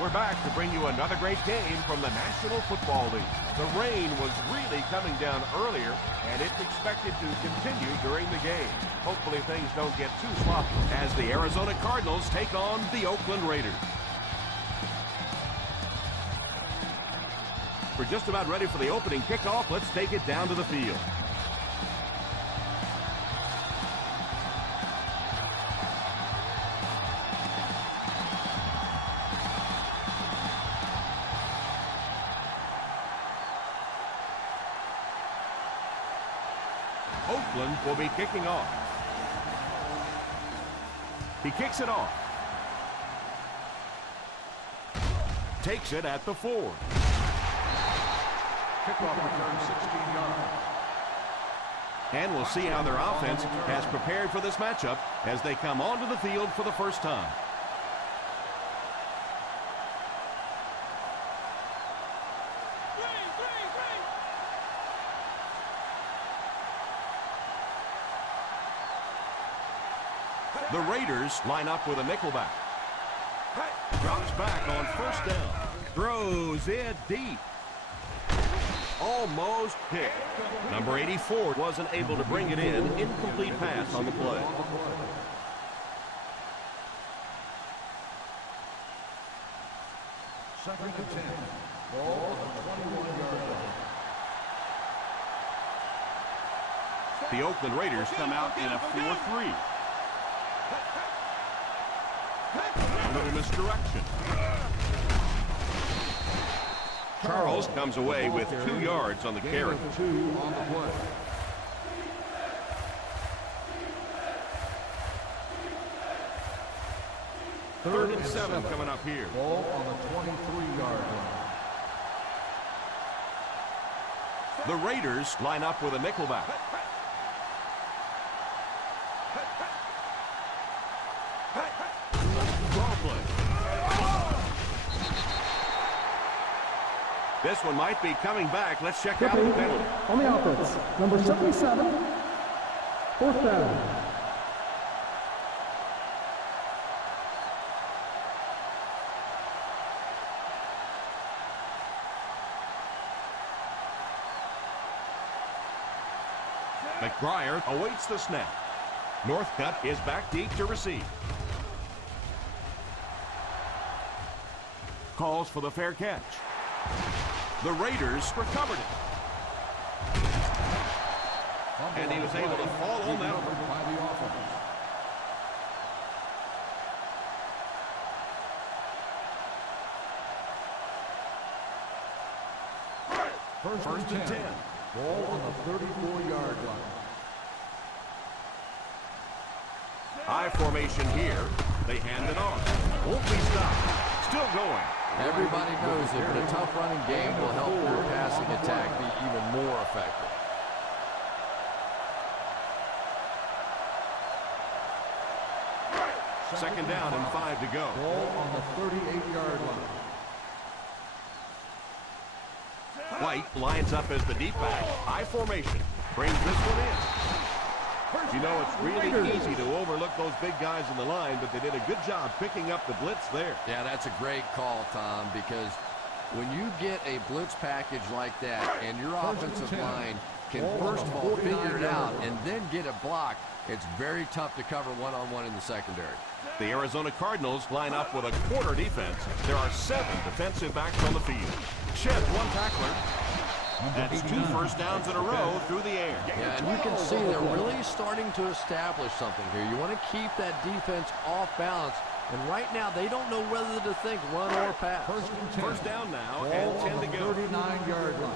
We're back to bring you another great game from the National Football League. The rain was really coming down earlier, and it's expected to continue during the game. Hopefully things don't get too sloppy as the Arizona Cardinals take on the Oakland Raiders. We're just about ready for the opening kickoff. Let's take it down to the field. Oakland will be kicking off. He kicks it off. Takes it at the 4. Kickoff return 16 yards. And we'll see how their offense has prepared for this matchup as they come onto the field for the first time. The Raiders line up with a nickelback. Drops back on first down. Throws it deep. Almost hit. Number 84 wasn't able to bring it in. Incomplete pass on the play. Second and 10. Ball on the 21-yard line. The Oakland Raiders come out in a 4-3. A little misdirection. Charles comes away with 2 yards on the carry. 2 on the play. Third and 7 coming up here. Ball on the 23-yard line. The Raiders line up with a nickelback. This one might be coming back. Let's check out the penalty. On the offense, number 77, 4th down. McBriar awaits the snap. Northcutt is back deep to receive. Calls for the fair catch. The Raiders recovered it. And he was able to fall on that one. By the offense. First and 10. Ball on the 34-yard line. High formation here. They hand it off. Won't be stopped. Still going. Everybody knows it, but a tough running game will help your passing attack be even more effective. Second down and 5 to go. Ball on the 38-yard line. White lines up as the deep back. High formation. Brings this one in. You know, it's really easy to overlook those big guys in the line, but they did a good job picking up the blitz there. Yeah, that's a great call, Tom, because when you get a blitz package like that and your offensive line can first of all figure it out and then get a block, it's very tough to cover one-on-one in the secondary. The Arizona Cardinals line up with a quarter defense. There are 7 defensive backs on the field. Sheds one tackler. That's 2 first downs in a row through the air. Yeah, and you can see they're really starting to establish something here. You want to keep that defense off balance, and right now they don't know whether to think run or pass. First down now, and 10 to go. 39-yard line.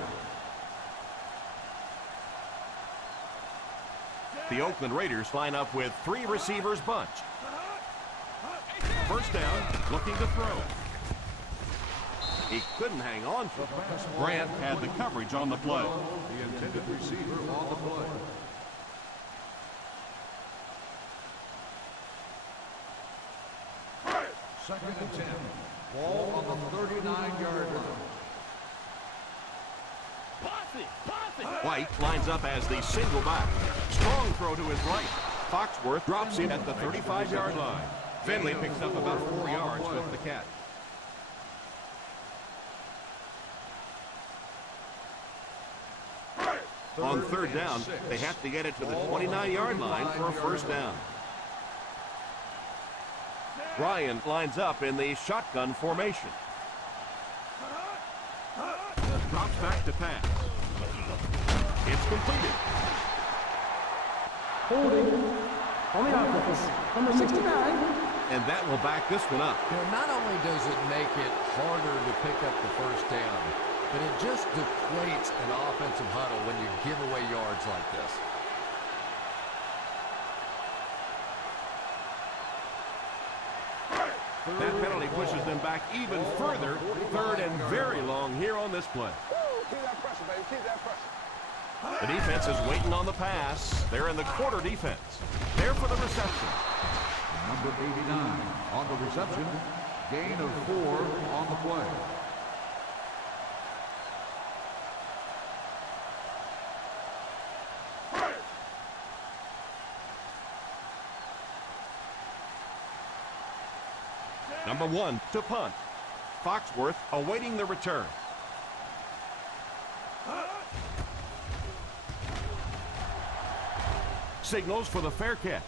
The Oakland Raiders line up with 3 receivers bunch. First down, looking to throw. He couldn't hang on to it. Grant had the coverage on the play. The intended receiver on the play. Second and 10. Ball on the 39-yard line. White lines up as the single back. Strong throw to his right. Foxworth drops in at the 35-yard line. Finley picks up about 4 yards with the catch. On third down, they have to get it to the 29-yard line for a first down. Ryan lines up in the shotgun formation. Drops back to pass. It's completed. Holding on the offense, number 69. And that will back this one up. You know, not only does it make it harder to pick up the first down, but it just deflates an offensive huddle when you give away yards like this. That penalty pushes them back even further. Third and very long here on this play. Keep that pressure, baby. Keep that pressure. The defense is waiting on the pass. They're in the quarter defense. There for the reception. Number 89 on the reception. Gain of 4 on the play. Number 1 to punt. Foxworth awaiting the return. Signals for the fair catch.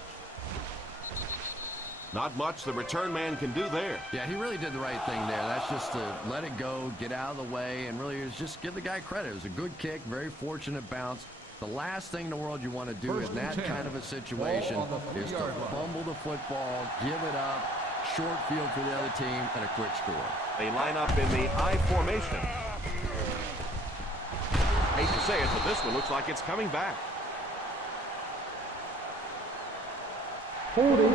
Not much the return man can do there. Yeah, he really did the right thing there. That's just to let it go, get out of the way, and really just give the guy credit. It was a good kick, very fortunate bounce. The last thing in the world you want to do in that kind of a situation is to fumble the football, give it up, short field for the other team, and a quick score. They line up in the I formation. Hate to say it, but this one looks like it's coming back. Holding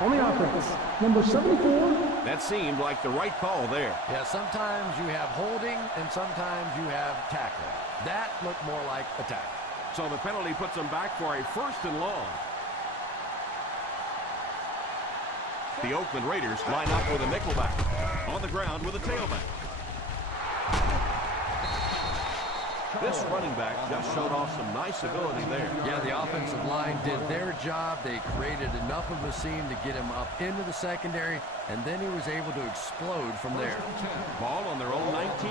on the offense, number 74. That seemed like the right call there. Yeah, sometimes you have holding and sometimes you have tackling. That looked more like a tackle. So the penalty puts them back for a first and long. The Oakland Raiders line up with a nickelback. On the ground with a tailback. This running back just showed off some nice ability there. Yeah, the offensive line did their job. They created enough of a seam to get him up into the secondary, and then he was able to explode from there. Ball on their own 19.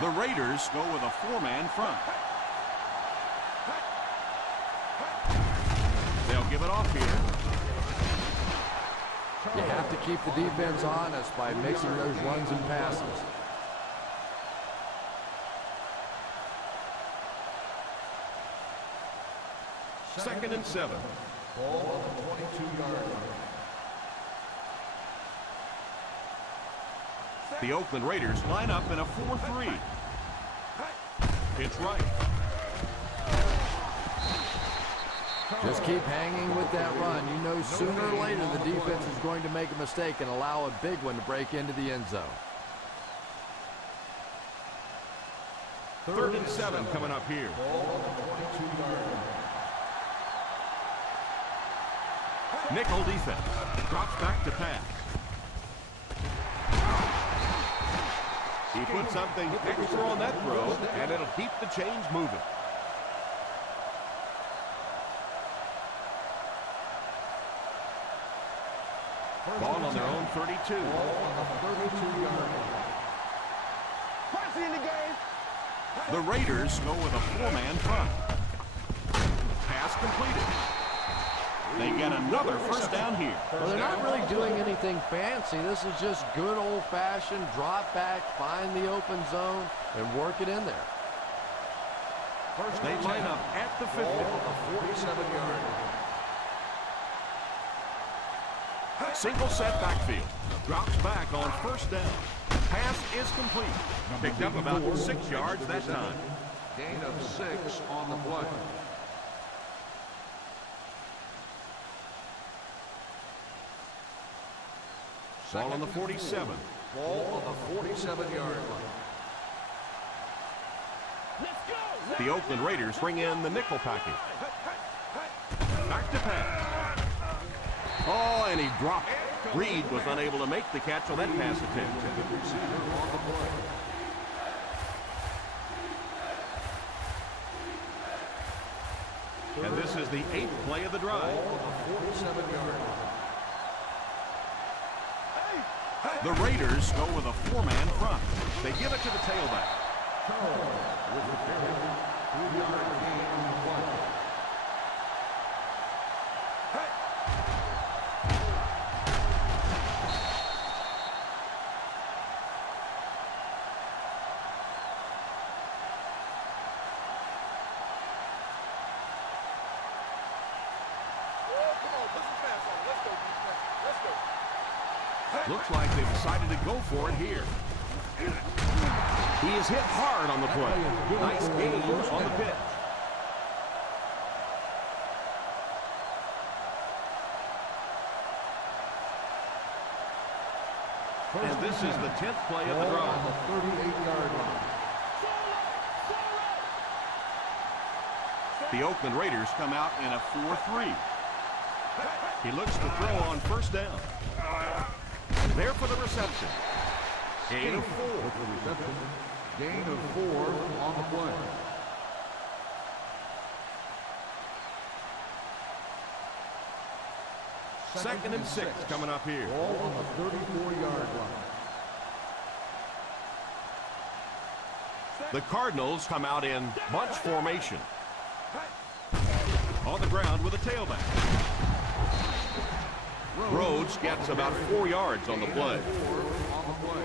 The Raiders go with a 4-man front. They'll give it off here. You have to keep the defense honest by mixing those runs and passes. Second and 7. Ball on the 22-yard line. The Oakland Raiders line up in a 4-3. It's right. Just keep hanging with that run. You know sooner or later the defense is going to make a mistake and allow a big one to break into the end zone. Third and 7 coming up here. Nickel defense. Drops back to pass. He put something extra on that throw, and it'll keep the chains moving. Ball on their own 32. On the 32-yard line. Pressing in the game. The Raiders go with a 4-man front. Pass completed. They get another first down here. Well, they're not really doing anything fancy. This is just good old-fashioned drop back, find the open zone, and work it in there. They line up at the 50. On the 47-yard line. Single set backfield. Drops back on first down. Pass is complete. Picked up about 6 yards that time. Gain of 6 on the play. Ball on the 47. Ball on the 47-yard line. The Oakland Raiders bring in the nickel package. Back to pass. Oh, and he dropped it. Reed was unable to make the catch on that pass attempt. On the play. And this is the 8th play of the drive. Ball on the 47-yard line. The Raiders go with a 4-man front. They give it to the tailback. With the carry, 3-yard gain on the play. Looks like they decided to go for it here. He is hit hard on the play. Nice gain on the pitch. And this is the 10th play of the On drive. the 38-yard line. The Oakland Raiders come out in a 4-3. He looks to throw on first down. There for the reception. Gain of 4. With the reception, gain of 4 on the play. Second and 6 coming up here. Ball on the 34-yard line. The Cardinals come out in bunch formation. On the ground with a tailback. Rhodes gets about 4 yards on the play. 4 on the play.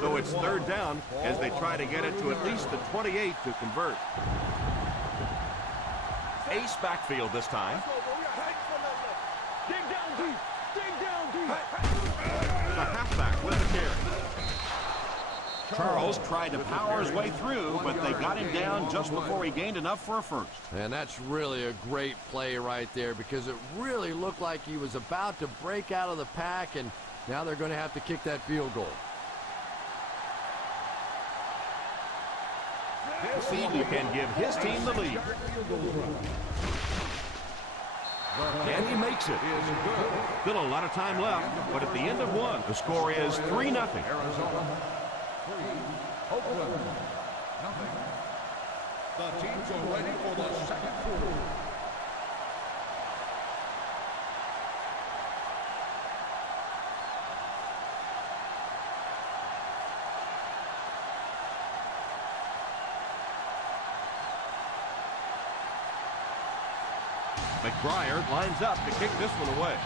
So it's third down as they try to get it to at least the 28 to convert. Ace backfield this time. The halfback with the carry. Charles tried to power his way through, but they got him down just before he gained enough for a first. And that's really a great play right there because it really looked like he was about to break out of the pack, and now they're going to have to kick that field goal. Seeley can give his team the lead. And he makes it. Still a lot of time left, but at the end of one, the score is 3-0. Arizona 3, Oakland 0. The teams are ready for the second quarter. McBriar lines up to kick this one away.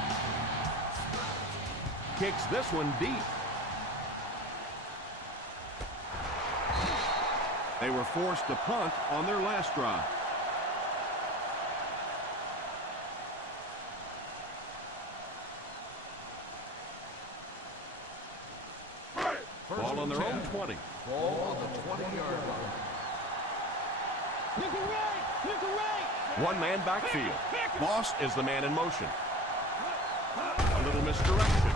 Kicks this one deep. They were forced to punt on their last drive. Ball on their own 20. Ball on the 20-yard line. One man backfield. Moss is the man in motion. A little misdirection.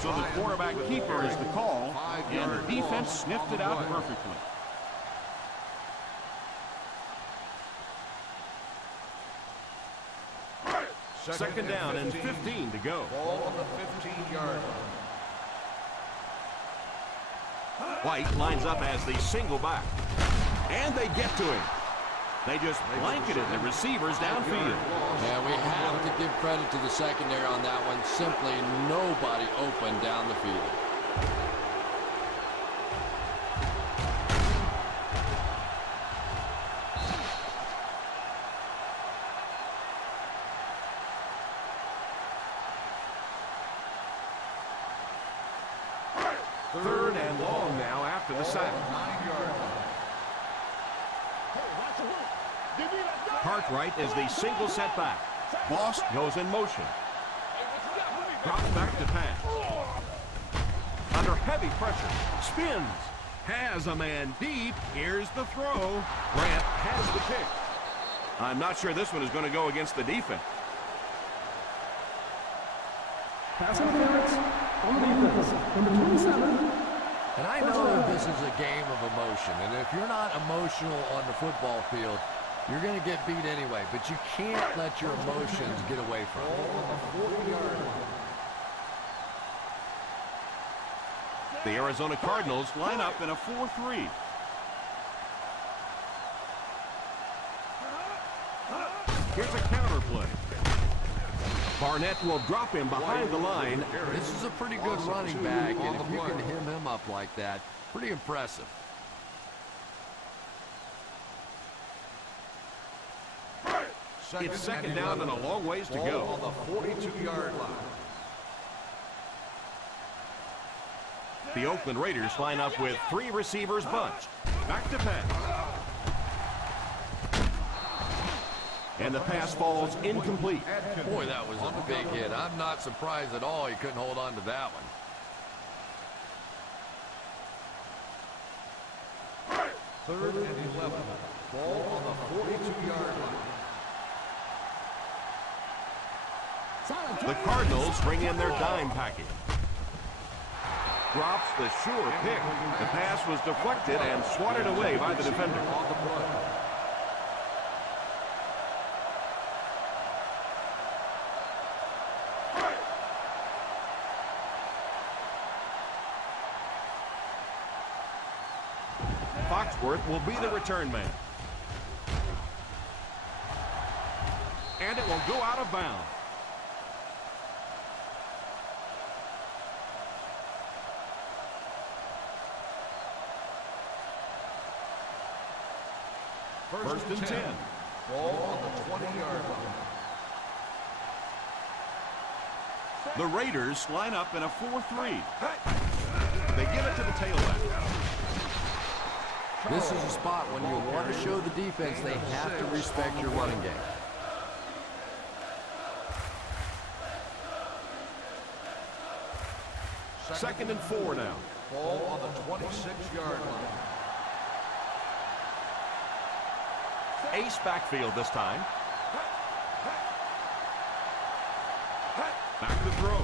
So the quarterback keeper is the call, and the defense sniffed it out perfectly. Second down and 15 to go. Ball on the 15-yard line. White lines up as the single back. And they get to him. They just blanketed the receivers downfield. Yeah, we have to give credit to the secondary on that one. Simply nobody open down the field. Third and long now after the sack. 9-yard line. Cartwright is the single setback. Boss goes in motion. Drops back to pass. Under heavy pressure. Spins. Has a man deep. Here's the throw. Grant has the pick. I'm not sure this one is going to go against the defense. Pass interference on the defense. Number 27. And I know this is a game of emotion, and if you're not emotional on the football field, you're going to get beat anyway, but you can't let your emotions get away from you. The Arizona Cardinals line up in a 4-3. Here's a counter play. Barnett will drop him behind the line. This is a pretty good running back, and if you can hem him up like that, pretty impressive. It's second down and a long ways to go. On the 42-yard line. The Oakland Raiders line up with 3 receivers bunched. Back to pass. And the pass falls incomplete. Boy, that was a big hit. I'm not surprised at all he couldn't hold on to that one. Third and 11. Ball on the 42-yard line. The Cardinals bring in their dime package. Drops the sure pick. The pass was deflected and swatted away by the defender. On the play. Foxworth will be the return man. And it will go out of bounds. First and 10. Ball on the 20-yard line. The Raiders line up in a 4-3. They give it to the tailback. This is a spot when you want to show the defense they have to respect your running game. Second and 4 now. Ball on the 26-yard line. Ace backfield this time. Back to throw.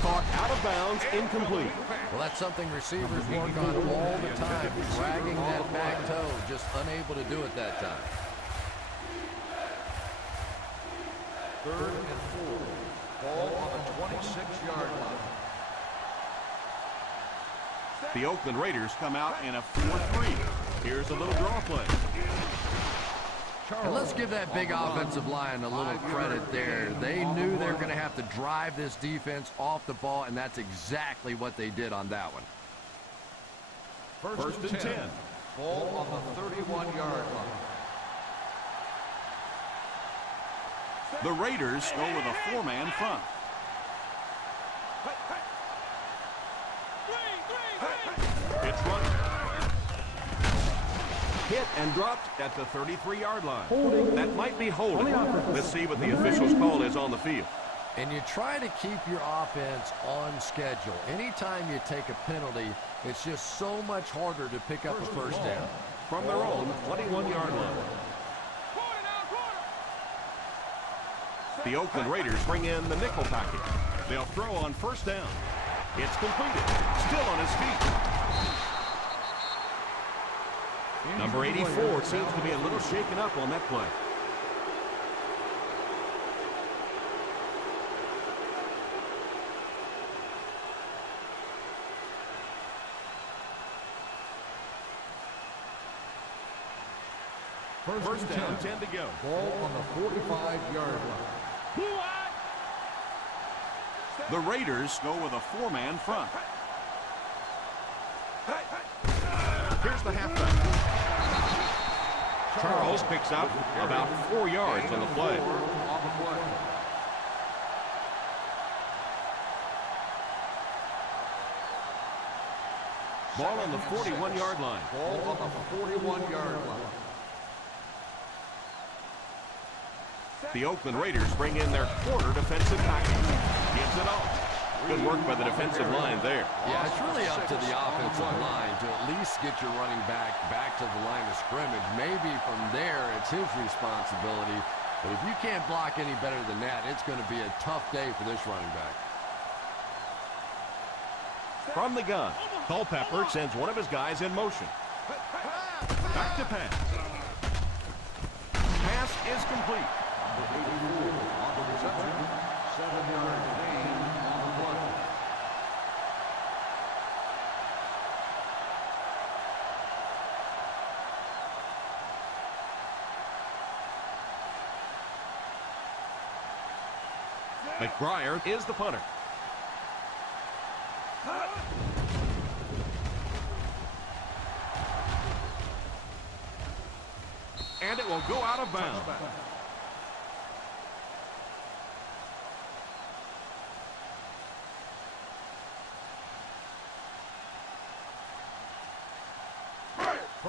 Caught out of bounds, incomplete. Well, that's something receivers work on all the time, dragging that back toe, just unable to do it that time. Third and 4. Ball on the 26-yard line. The Oakland Raiders come out in a 4-3. Here's a little draw play. And let's give that big offensive line a little credit there. They knew they were going to have to drive this defense off the ball, and that's exactly what they did on that one. First and 10. Ball on the 31-yard line. The Raiders go with a 4-man front. It's run. Hit and dropped at the 33-yard line. Holding. That might be holding. Let's see what the official's call is on the field. And you try to keep your offense on schedule. Anytime you take a penalty, it's just so much harder to pick up a first down. From their own 21-yard line. The Oakland Raiders bring in the nickel package. They'll throw on first down. It's completed. Still on his feet. Number 84 seems to be a little shaken up on that play. First down, 10 to go. Ball on the 45-yard line. The Raiders go with a four-man front. Here's the halfback. Charles picks up about 4 yards on the play. Ball on the 41-yard line. Ball on the 41-yard line. The Oakland Raiders bring in their quarter defensive package. Gives it off. Good work by the defensive line there. Yeah, it's really up to the offensive line to at least get your running back to the line of scrimmage. Maybe from there it's his responsibility. But if you can't block any better than that, it's going to be a tough day for this running back. From the gun, Culpepper sends one of his guys in motion. Back to pass. Pass is complete. On the reception, 7-yard gain on the play. McBriar is the punter. And it will go out of bounds.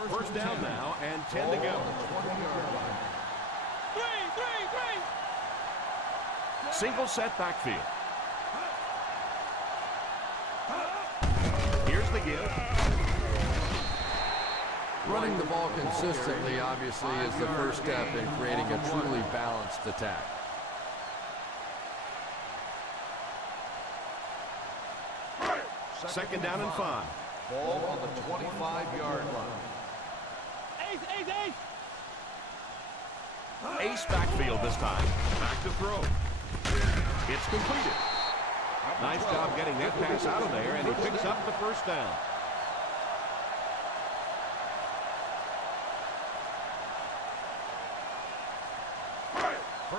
First down now and 10 to go. Single set backfield. Here's the give. Running the ball consistently, obviously, is the first step in creating a truly balanced attack. Second down and 5. Ball on the 25-yard line. Ace backfield this time. Back to throw. It's completed. Nice job getting that pass out of there, and he picks up the first down.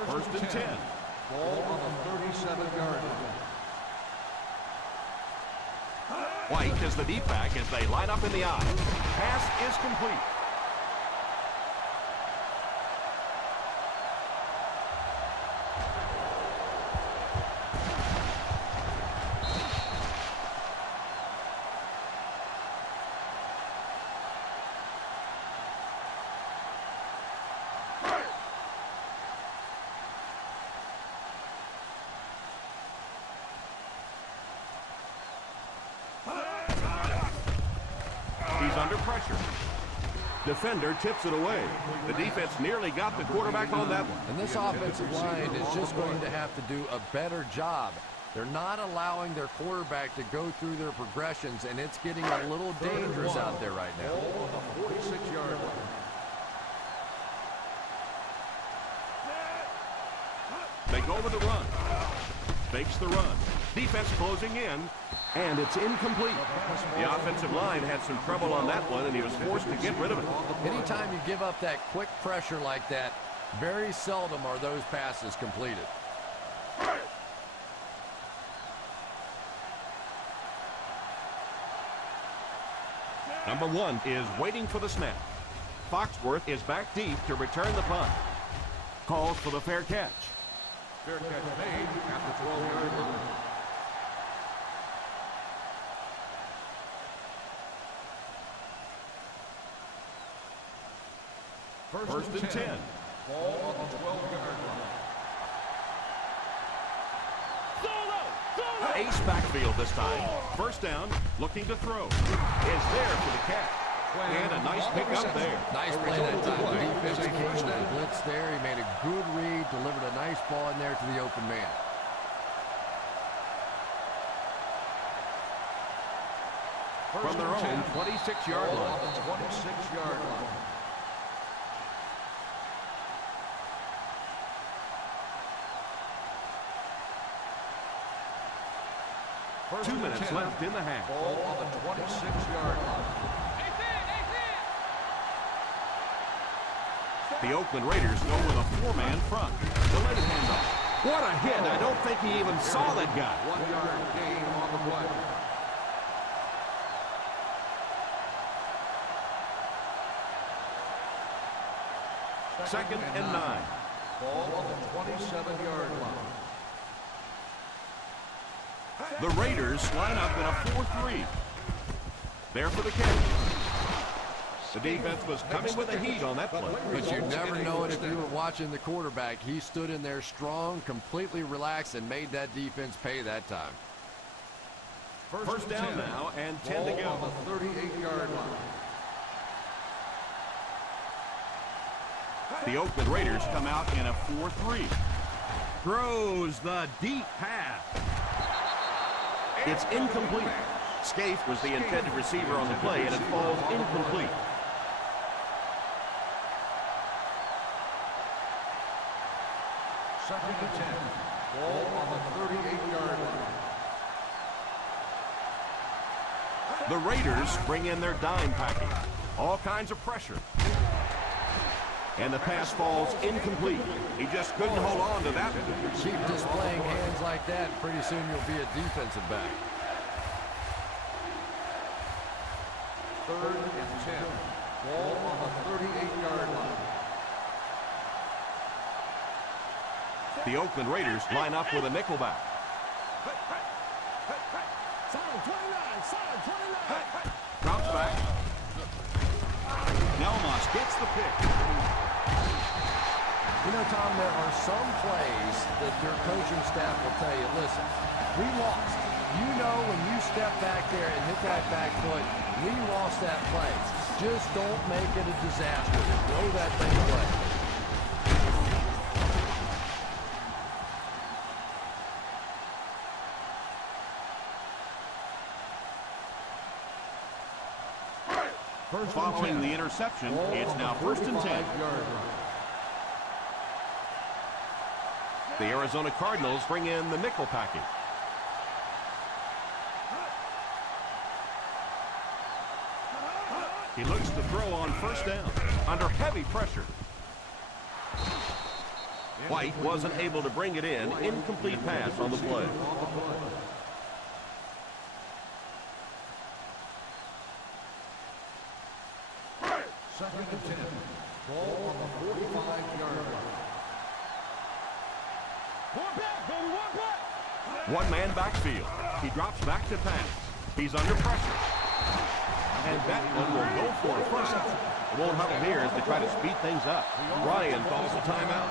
First and 10. Ball on the 37-yard line. White is the deep back as they line up in the eye. Pass is complete. He's under pressure. Defender tips it away. The defense nearly got the quarterback on that one. And this offensive line is just going to have to do a better job. They're not allowing their quarterback to go through their progressions, and it's getting a little dangerous out there right now. Ball on the 46-yard line. They go with the run. Fakes the run. Defense closing in, and it's incomplete. The offensive line had some trouble on that one, and he was forced to get rid of it. Anytime you give up that quick pressure like that, very seldom are those passes completed. Number 1 is waiting for the snap. Foxworth is back deep to return the punt. Calls for the fair catch. Fair catch made at the 12-yard line. First and 10. Ball on the 12-yard line. Ace backfield this time. First down, looking to throw. Is there for the catch. And a nice pickup there. Nice play that time. The defense came with the blitz there. He made a good read, delivered a nice ball in there to the open man. From their own 26-yard Ball line. on the 26-yard line. First 2 and minutes 10. left in the half. Ball on the 26-yard line. The Oakland Raiders go with a four-man front. Delayed handoff. What a hit. I don't think he even saw that guy. 1 yard gain on the play. Second and 9. Ball on the 27-yard line. The Raiders line up in a 4-3. There for the catch. The defense was coming with a heat on that play. But you never know it if you were watching the quarterback. He stood in there strong, completely relaxed, and made that defense pay that time. First down now and 10 to go. On the 38-yard line. The Oakland Raiders come out in a 4-3. Throws the deep pass. It's incomplete. Scaife was the intended receiver on the play, and it falls incomplete. Second and 10. Ball on the 38-yard line. The Raiders bring in their dime package. All kinds of pressure. And the pass falls incomplete. He just couldn't hold on to that one. Keep displaying hands like that, pretty soon you'll be a defensive back. Third and 10. Ball on the 38-yard line. The Oakland Raiders line up with a nickelback. Drops back. Nelmos gets the pick. You know, Tom, there are some plays that your coaching staff will tell you, listen, we lost. You know when you step back there and hit that back foot, we lost that play. Just don't make it a disaster. Throw that thing away. Following the interception, it's now first and 10. The Arizona Cardinals bring in the nickel package. He looks to throw on first down under heavy pressure. White wasn't able to bring it in. Incomplete pass on the play. Second and 10. Ball on the 45-yard line. One-man backfield. He drops back to pass. He's under pressure. And that one will go for a first. It won't huddle here as they try to speed things up. Ryan calls a timeout.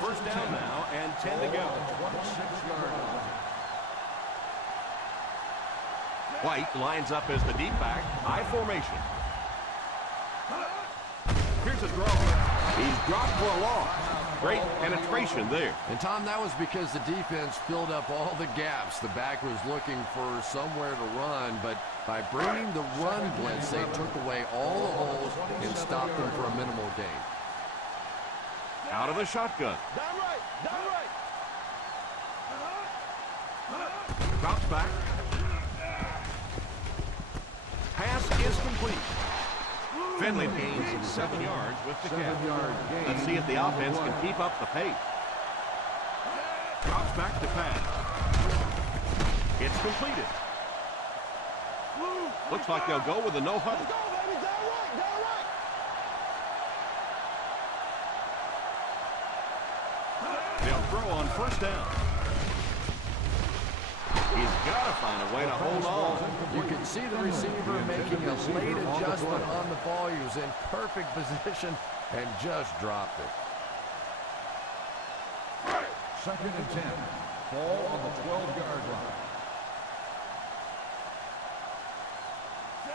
First down now and 10 to go. 26-yard line. White lines up as the deep back. I formation. Here's a throw. He's dropped for a loss. Great penetration there. And, Tom, that was because the defense filled up all the gaps. The back was looking for somewhere to run, but by bringing the run blitz, they took away all the holes and stopped them for a minimal gain. Out of the shotgun. Down right. Down right. Drops back. Pass is complete. Finley gains 7 yards with the catch. Let's see if the offense can keep up the pace. Drops back to pass. It's completed. Looks like they'll go with a no huddle. Go, baby. Down right. Down right. They'll throw on first down. He's got to find a way to hold on. You can see the receiver making a late adjustment on the ball. He was in perfect position and just dropped it. Second and 10. Ball on the 12-yard line.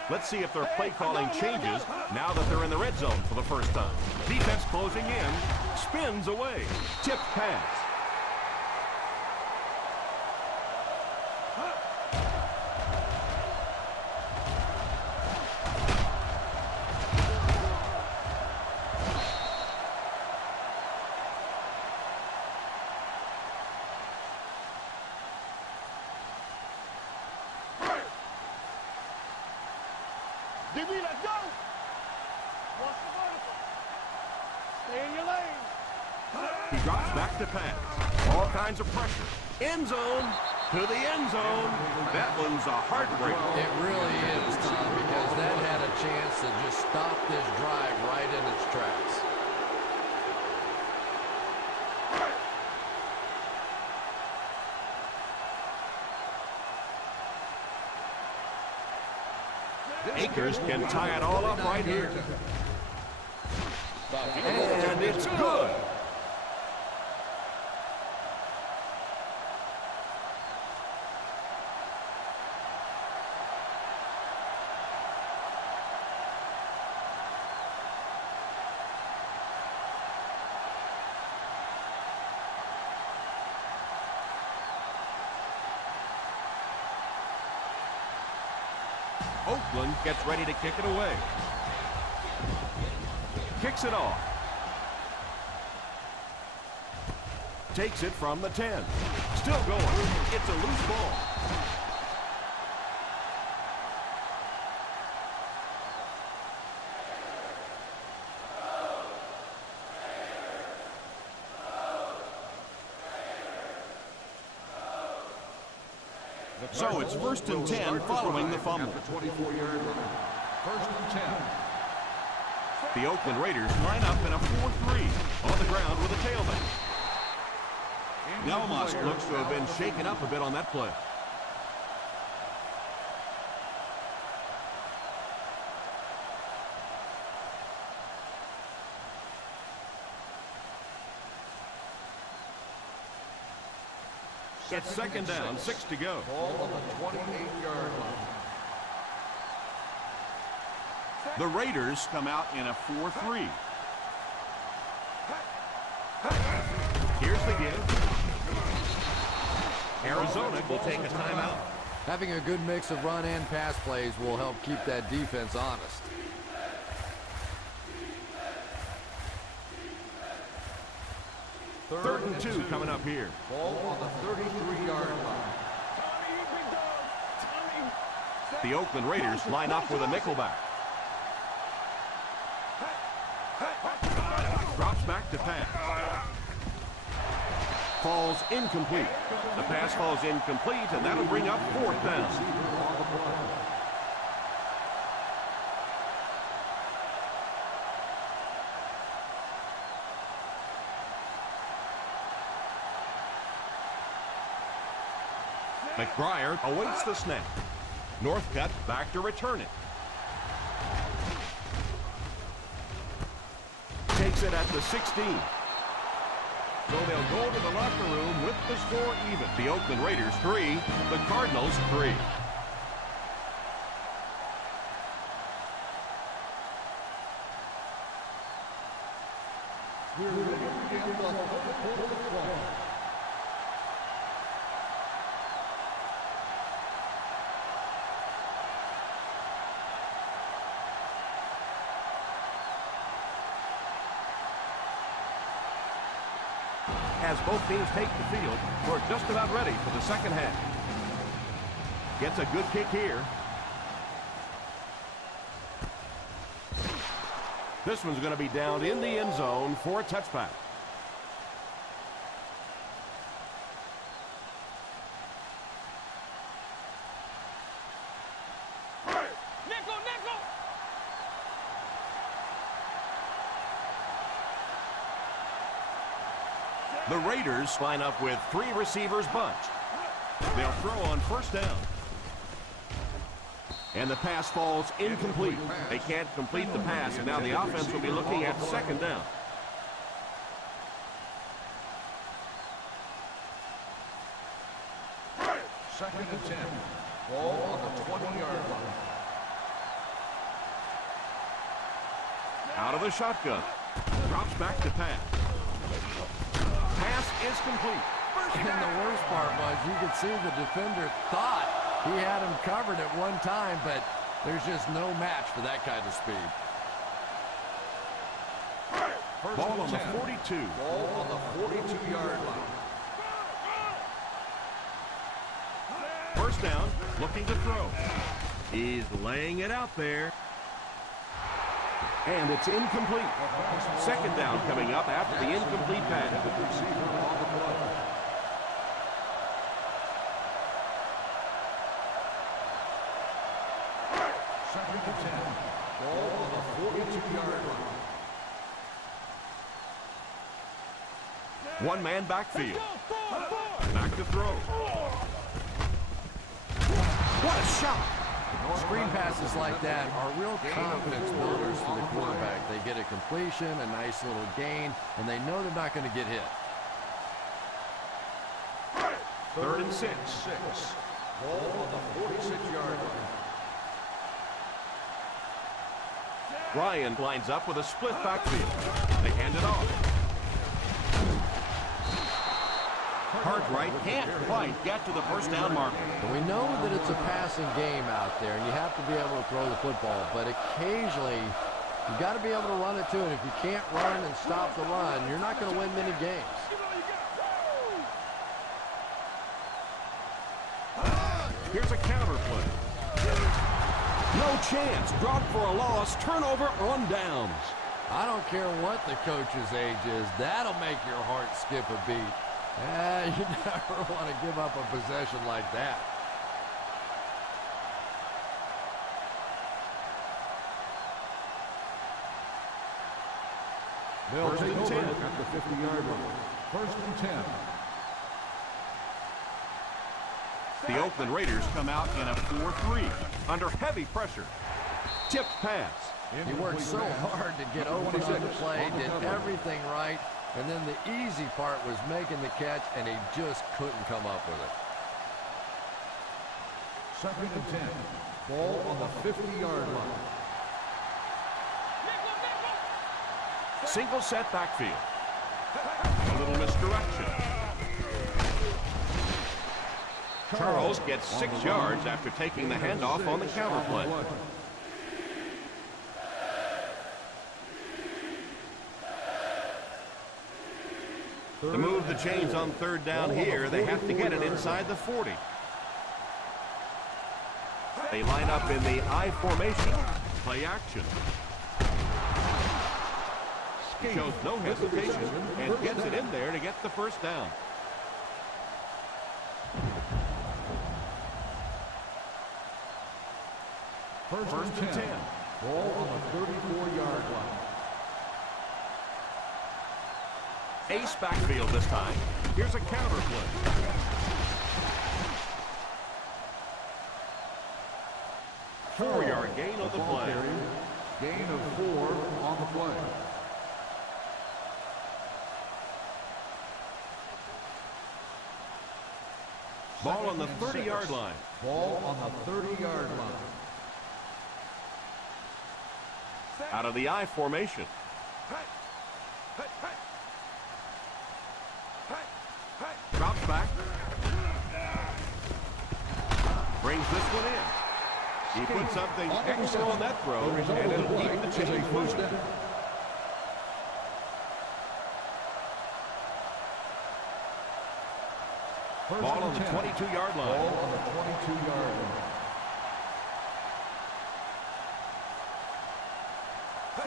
Let's see if their play calling changes now that they're in the red zone for the first time. Defense closing in, spins away, tipped pass. DB, let's go. Watch the vertical. Stay in your lane. He drops back to pass. All kinds of pressure. End zone to the end zone. That one's a heartbreaker. It really is, Tom, because that had a chance to just stop this drive right in its tracks. Akers can tie it all up right here. And it's good. Oakland gets ready to kick it away. Kicks it off. Takes it from the 10. Still going. It's a loose ball. So it's 1st and 10 following the fumble. 24-yard line. 1st and 10. The Oakland Raiders line up in a 4-3 on the ground with a tailback. Delmas looks to have been shaken up a bit on that play. It's 2nd down, 6 to go. Ball on the 28-yard line. The Raiders come out in a 4-3. Here's the give. Arizona will take a timeout. Having a good mix of run and pass plays will help keep that defense honest. Third and 2 coming up here. Ball on the 33-yard line. The Oakland Raiders line up with a nickelback. Drops back to pass. Falls incomplete. The pass falls incomplete, and that'll bring up 4th down. McBriar awaits the snap. Northcutt back to return it. Takes it at the 16. So they'll go to the locker room with the score even. The Oakland Raiders 3, the Cardinals 3. We're ready to begin the fourth quarter. As both teams take the field, we're just about ready for the second half. Gets a good kick here. This one's going to be down in the end zone for a touchback. The Raiders line up with 3 receivers bunched. They'll throw on 1st down. And the pass falls incomplete. They can't complete the pass, and now the offense will be looking at 2nd down. Second and 10. Ball on the 20-yard line. Out of the shotgun. Drops back to pass. Pass is complete. And the worst part was you could see the defender thought he had him covered at one time, but there's just no match for that kind of speed. Ball on the 42. Ball on the 42-yard line. 1st down, looking to throw. He's laying it out there. And it's incomplete. Second down coming up after the incomplete pass. Receiver on the play. Second and 10. Ball on the 42-yard line. One-man backfield. Back to throw. What a shot! Screen passes like that are real confidence builders for the quarterback. They get a completion, a nice little gain, and they know they're not going to get hit. Third and 6. Ball on the 46-yard line. Ryan lines up with a split backfield. They hand it off. Cartwright can't quite get to the first down marker. And we know that it's a passing game out there, and you have to be able to throw the football, but occasionally you've got to be able to run it too, and if you can't run and stop the run, you're not going to win many games. Here's a counter play. No chance. Drop for a loss. Turnover on downs. I don't care what the coach's age is. That'll make your heart skip a beat. You never want to give up a possession like that. They'll take over at the 50-yard line. First and 10. The Oakland Raiders come out in a 4-3 under heavy pressure. Tipped pass. He worked so hard to get open on the play, did everything right, and then the easy part was making the catch, and he just couldn't come up with it. Second and 10. Ball on the 50-yard line. Single set backfield. A little misdirection. Charles gets 6 yards after taking the handoff on the counter play. To move the chains on third down here, they have to get it inside the 40. They line up in the I formation. Play action. He shows no hesitation and gets it in there to get the first down. First and 10. Ball on the 34-yard line. Ace backfield this time. Here's a counter play. Four-yard gain on the play. Gain of 4 on the play. Ball on the 30-yard line. Ball on the 30-yard line. Out of the I formation. Drops back. Brings this one in. He put something extra on that throw, and it'll keep the chains moving. Ball on the 22-yard line. Ball on the 22-yard line.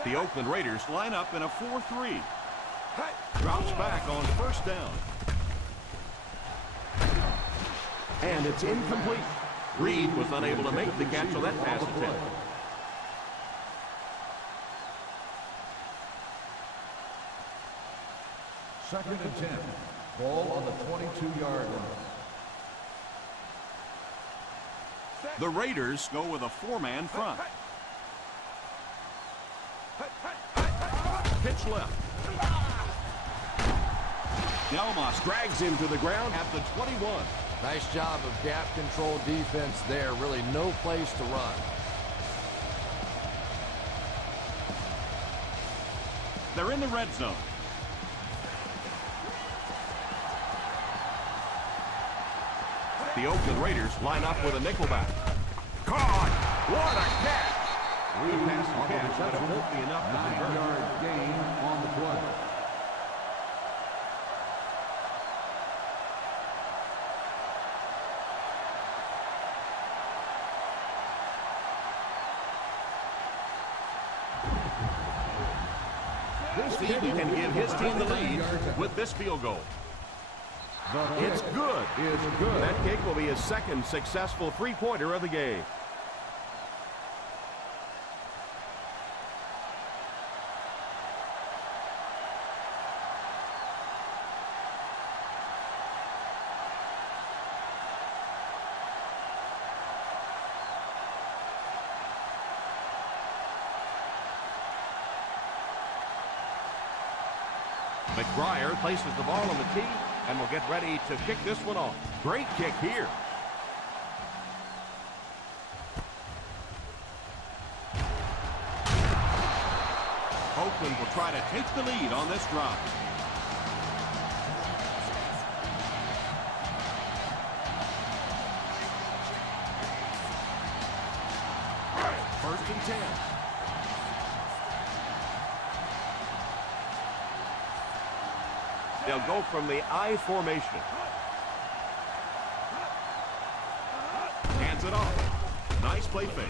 The Oakland Raiders line up in a 4-3. Drops back on first down. And it's incomplete. Reed was unable to make the catch on that pass attempt. Second and 10. Ball on the 22-yard line. The Raiders go with a 4-man front. Pitch left. Delmas drags him to the ground at the 21. Nice job of gap control defense there. Really no place to run. They're in the red zone. The Oakland Raiders line up with a nickelback. Caught! What a catch! Good pass and catch, but it won't be enough to convert. 9-yard gain on the play. See if he can give his team the lead with this field goal. It's good. That kick will be his second successful three-pointer of the game. McBriar places the ball on the tee and will get ready to kick this one off. Great kick here. Oakland will try to take the lead on this drive. First and 10. They'll go from the I formation. Hands it off. Nice play fake.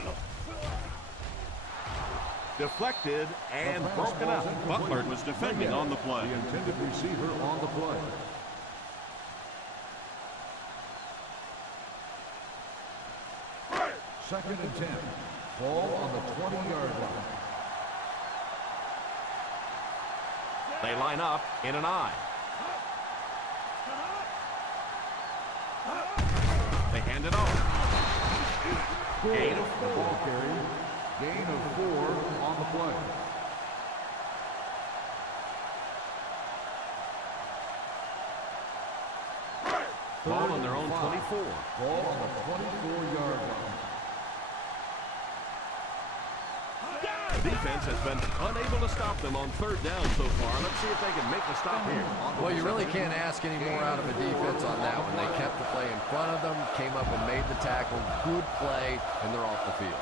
Deflected and broken up. Butler was defending on the play. The intended receiver on the play. Second and 10. Ball on the 20-yard line. They line up in an I. They hand it off. Gain of 4. Ball carrier. Gain of 4 on the play. Ball on their own 24. Ball on the 24-yard line. The defense has been unable to stop them on third down so far. Let's see if they can make the stop here. Well, you really can't ask any more out of a defense on that one. They kept the play in front of them, came up and made the tackle. Good play, and they're off the field.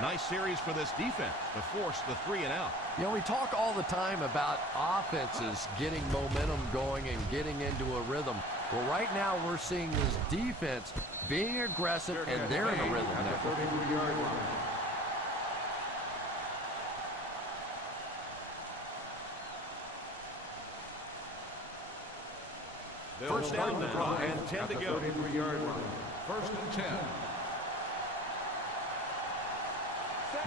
Nice series for this defense to force the 3 and out. You know, we talk all the time about offenses getting momentum going and getting into a rhythm. Well, right now we're seeing this defense being aggressive, and they're in a rhythm now. 33-yard line. First down now and 10 to go. 33-yard line. First and 10.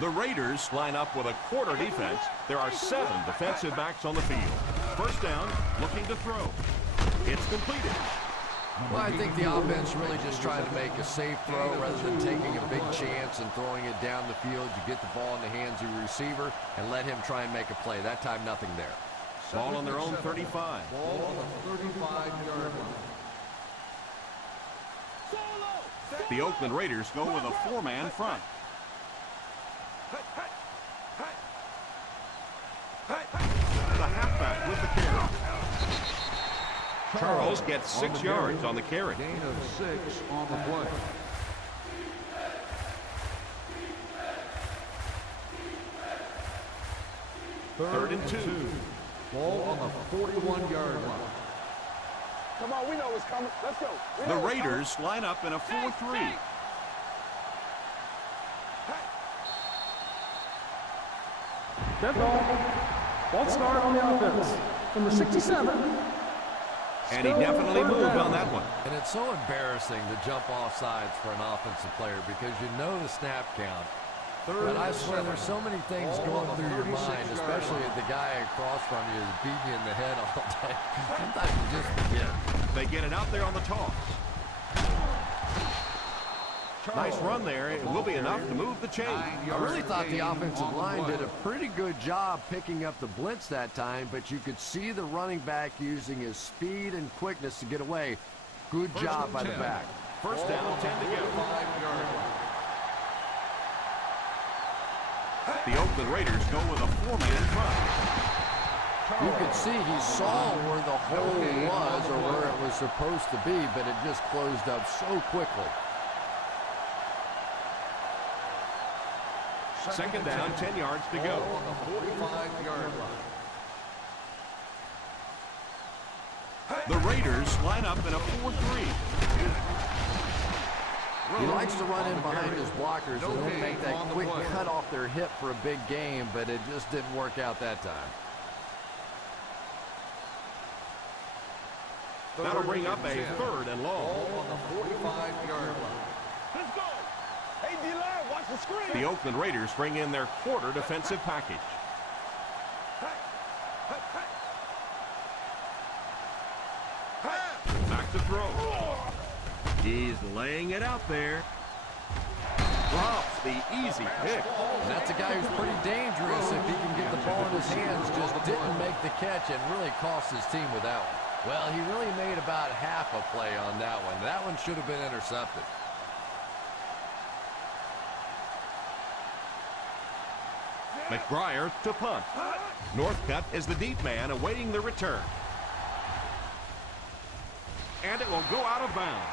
The Raiders line up with a quarter defense. There are 7 defensive backs on the field. First down, looking to throw. It's completed. Well, I think the offense really just trying to make a safe throw rather than taking a big chance and throwing it down the field. You get the ball in the hands of your receiver and let him try and make a play. That time, nothing there. Ball on their own 35. Ball on the 35-yard line. The Oakland Raiders go with a 4-man front. The halfback with the carry. Charles gets 6 yards on the carry. Gain of 6 on the play. Third and 2. Ball on the 41-yard line. Come on, we know what's coming. Let's go. The Raiders line up in a 4-3. Dead ball. Ball start on the offense. Number 67. And he definitely moved on that one. And it's so embarrassing to jump off sides for an offensive player because you know the snap count. But I swear there's so many things going through your mind, especially if the guy across from you is beating you in the head all day. Sometimes you just forget. They get it out there on the toss. Nice run there. It will be enough to move the chain. I really thought the offensive line did a pretty good job picking up the blitz that time, but you could see the running back using his speed and quickness to get away. Good job by the back. First down, 10 to go. The Oakland Raiders go with a 4-man front. You could see he saw where the hole was or where it was supposed to be, but it just closed up so quickly. Second down, 10 yards to go. On the 45-yard line. The Raiders line up in a 4-3. He likes to run in behind his blockers and then make that quick cut off their hip for a big game, but it just didn't work out that time. That'll bring up a 3rd and long. Ball on the 45-yard line. Let's go. Hey, D-line, watch the screen. The Oakland Raiders bring in their quarter defensive package. Back to throw. He's laying it out there. Drops the easy pick. And that's a guy who's pretty dangerous if he can get the ball in his hands. Just didn't make the catch and really cost his team with that one. Well, he really made about half a play on that one. That one should have been intercepted. McBriar to punt. Northcutt is the deep man awaiting the return. And it will go out of bounds.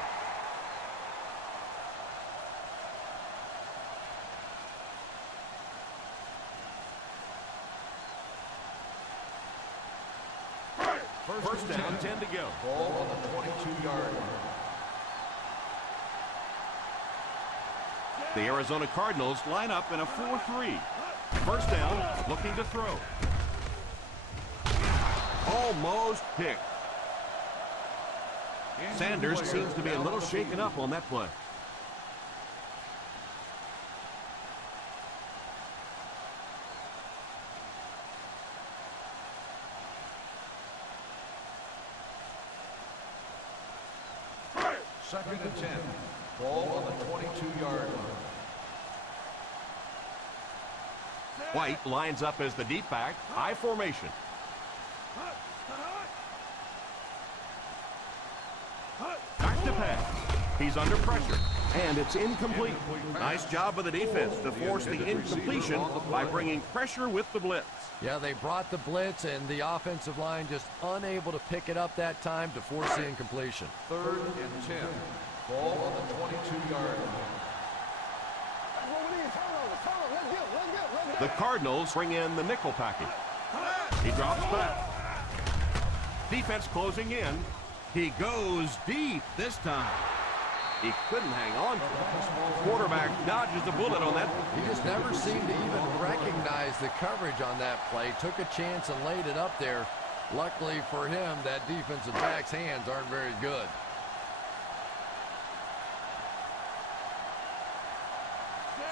First down, 10 to go. Ball on the 22-yard line. The Arizona Cardinals line up in a 4-3. First down, looking to throw. Almost picked. Sanders seems to be a little shaken up on that play. Second and 10. Ball on the 22-yard line. White lines up as the deep back, I formation. Back to pass. He's under pressure, and it's incomplete. Nice job of the defense to force the incompletion by bringing pressure with the blitz. Yeah, they brought the blitz, and the offensive line just unable to pick it up that time to force the incompletion. Third and 10. Ball on the 22-yard line. The Cardinals bring in the nickel package. He drops back. Defense closing in. He goes deep this time. He couldn't hang on to it. Quarterback dodges the bullet on that. He just never seemed to even recognize the coverage on that play. Took a chance and laid it up there. Luckily for him, that defensive back's hands aren't very good.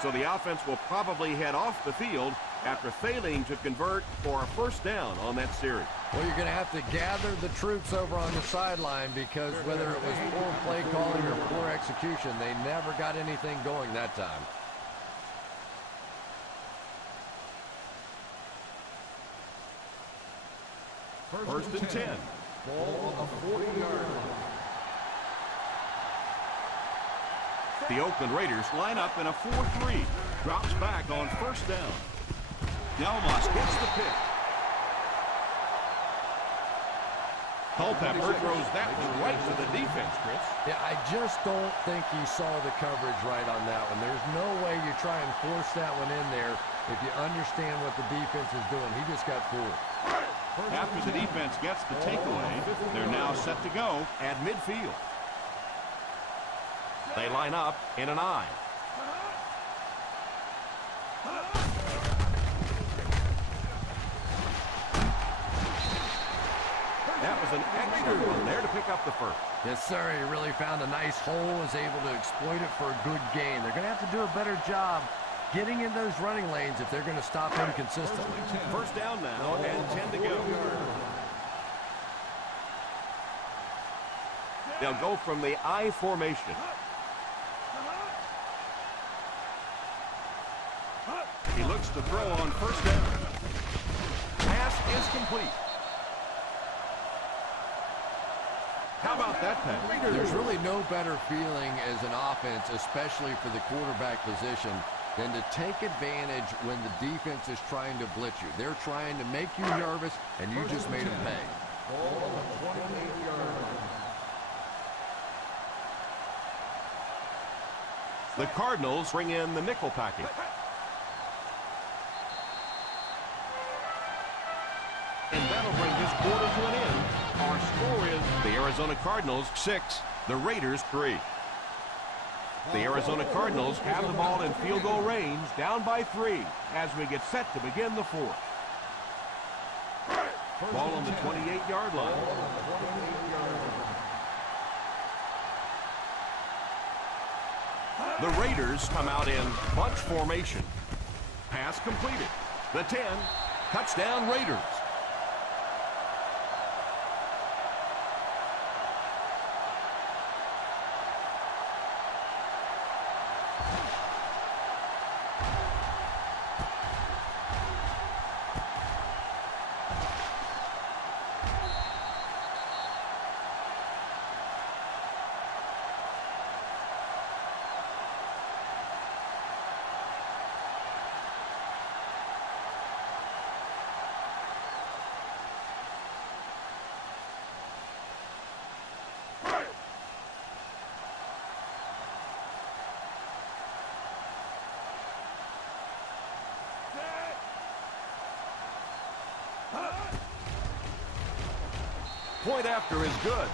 So the offense will probably head off the field after failing to convert for a first down on that series. Well, you're going to have to gather the troops over on the sideline because whether it was poor play calling or poor execution, they never got anything going that time. First and 10. Ball on the 40-yard line. The Oakland Raiders line up in a 4-3. Drops back on first down. Delmas gets the pick. Culpepper throws that one right to the defense, Chris. Yeah, I just don't think he saw the coverage right on that one. There's no way you try and force that one in there if you understand what the defense is doing. He just got fooled. After the defense gets the takeaway, they're now set to go at midfield. They line up in an I. That was an extra one there to pick up the first. Yes, sir. He really found a nice hole, was able to exploit it for a good gain. They're going to have to do a better job getting in those running lanes if they're going to stop him consistently. First down now and 10 to go. They'll go from the I formation. He looks to throw on first down. Pass is complete. How about that pass? There's really no better feeling as an offense, especially for the quarterback position, than to take advantage when the defense is trying to blitz you. They're trying to make you nervous, and you just made them pay. Ball on the 28-yard line. The Cardinals bring in the nickel package. And that'll bring this quarter to an end. Our score is The Arizona Cardinals 6, the Raiders 3. The Arizona Cardinals have the ball in field goal range, down by 3, as we get set to begin the fourth. Ball on the 28-yard line. The Raiders come out in bunch formation. Pass completed. The 10, touchdown Raiders. Point after is good.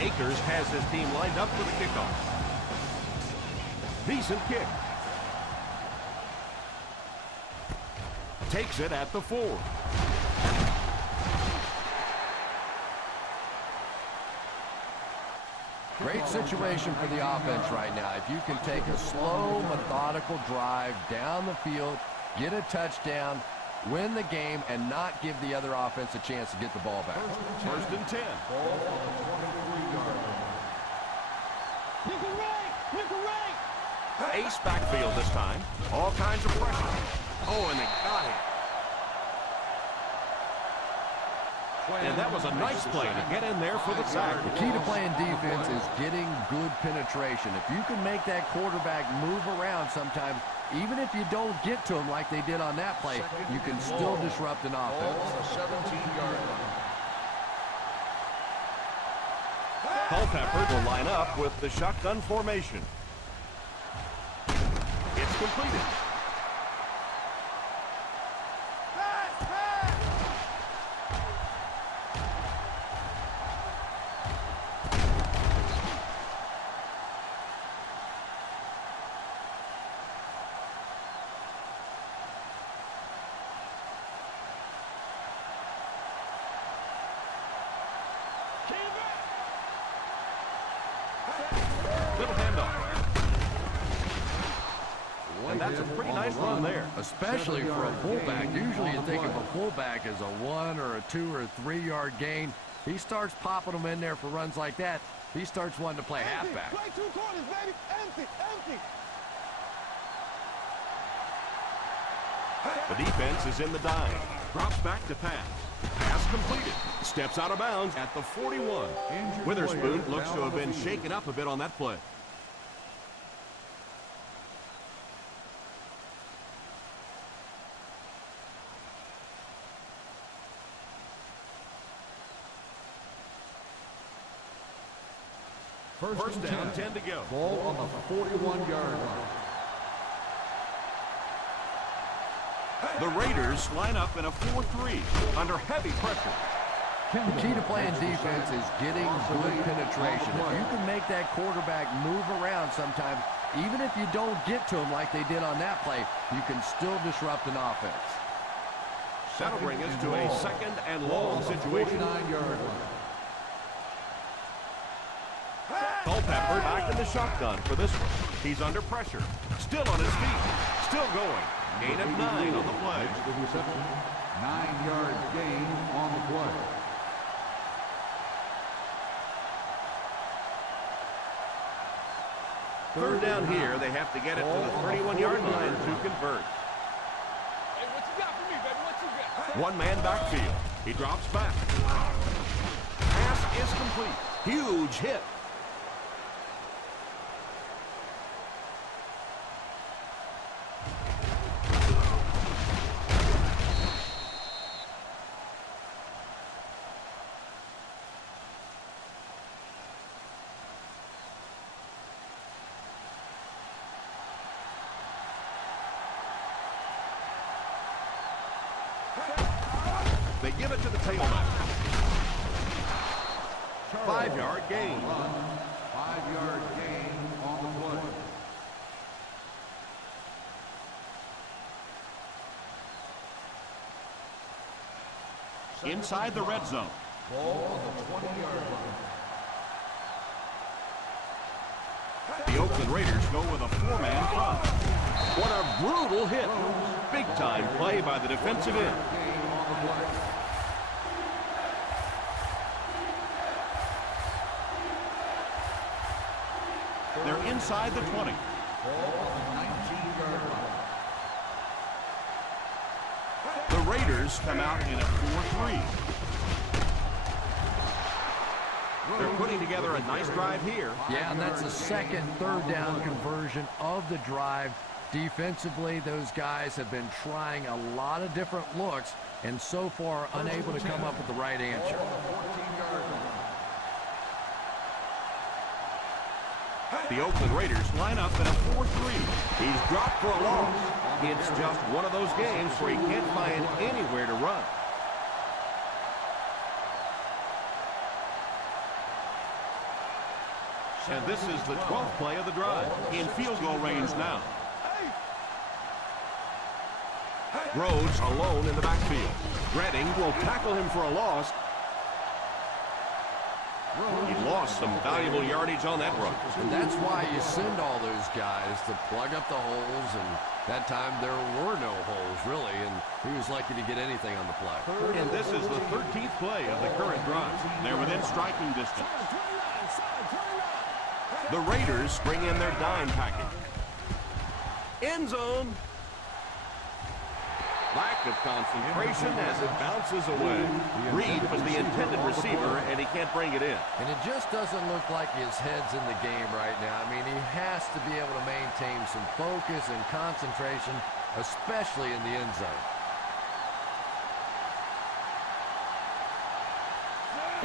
Akers has his team lined up for the kickoff. Decent kick. Takes it at the 4. Great situation for the offense right now. If you can take a slow, methodical drive down the field, get a touchdown, win the game, and not give the other offense a chance to get the ball back. First and 10. Ace backfield this time. All kinds of pressure. Oh, and they got him. And that was a nice play to get in there for the sack. The key to playing defense is getting good penetration. If you can make that quarterback move around sometimes, even if you don't get to him like they did on that play, you can still disrupt an offense. 17-yard line. Culpepper will line up with the shotgun formation. It's completed. Little handoff. And that's a pretty nice run there. Especially for a fullback. Usually you think of a fullback as a 1 or a 2 or a 3-yard gain. He starts popping them in there for runs like that. He starts wanting to play halfback. Play 2 quarters, baby. Empty, empty. The defense is in the dime. Drops back to pass. Pass completed. Steps out of bounds at the 41. Witherspoon looks to have been shaken up a bit on that play. First down, 10 to go. Ball on the 41-yard line. The Raiders line up in a 4-3 under heavy pressure. The key to playing defense is getting good penetration. If you can make that quarterback move around sometimes, even if you don't get to him like they did on that play, you can still disrupt an offense. That'll bring us to a second and long situation. 49-yard line. Culpepper back in the shotgun for this one. He's under pressure. Still on his feet. Still going. Gain of 9 on the play. The reception. 9-yard gain on the play. Third down here. They have to get it to the 31-yard line to convert. Hey, what you got for me, baby? What you got? One man backfield. He drops back. Pass is complete. Huge hit. They give it to the tailback. 5-yard gain. 5-yard gain on the play. Inside the red zone. Ball on the 20-yard line. The Oakland Raiders go with a 4-man front. What a brutal hit. Big-time play by the defensive end. Gain on the play. They're inside the 20. Ball on the 19-yard line. The Raiders come out in a 4-3. They're putting together a nice drive here. Yeah, and that's the second third down conversion of the drive. Defensively, those guys have been trying a lot of different looks and so far unable to come up with the right answer. The Oakland Raiders line up in a 4-3. He's dropped for a loss. It's just one of those games where he can't find anywhere to run. And this is the 12th play of the drive. In field goal range now. Rhodes alone in the backfield. Redding will tackle him for a loss. He lost some valuable yardage on that run. And that's why you send all those guys to plug up the holes, and that time there were no holes, really, and he was lucky to get anything on the play. And this is the 13th play of the current drive. They're within striking distance. The Raiders bring in their dime package. End zone. Lack of concentration as it bounces away. Reed was the intended receiver, and he can't bring it in. And it just doesn't look like his head's in the game right now. I mean, he has to be able to maintain some focus and concentration, especially in the end zone.